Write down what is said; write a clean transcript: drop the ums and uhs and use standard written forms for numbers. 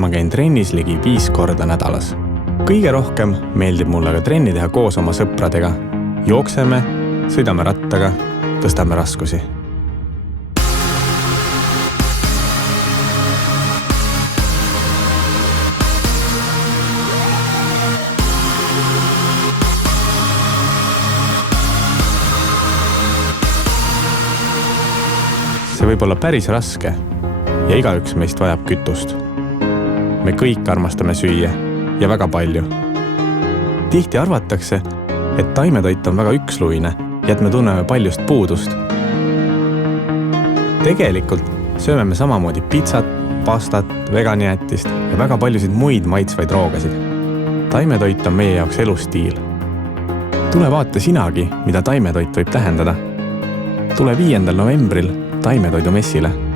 ma käin trennis ligi 5 korda nädalas. Kõige rohkem meeldib mulle aga trenni teha koos oma sõpradega. Jookseme, sõidame rattaga, tõstame raskusi. See võib olla päris raske ja igaüks meist vajab kütust. Me kõik armastame süüa ja väga palju. Tihti arvatakse, et taimetoit on väga üksluine ja et me tunneme paljust puudust. Tegelikult sööme me samamoodi pitsat, pastat, veganijätist ja väga paljusid muid maitsvaid roogasid. Taimetoit on meie jaoks elustiil. Tule vaata sinagi, mida taimetoit võib tähendada. Tule 5. novembril taimetoidu messile.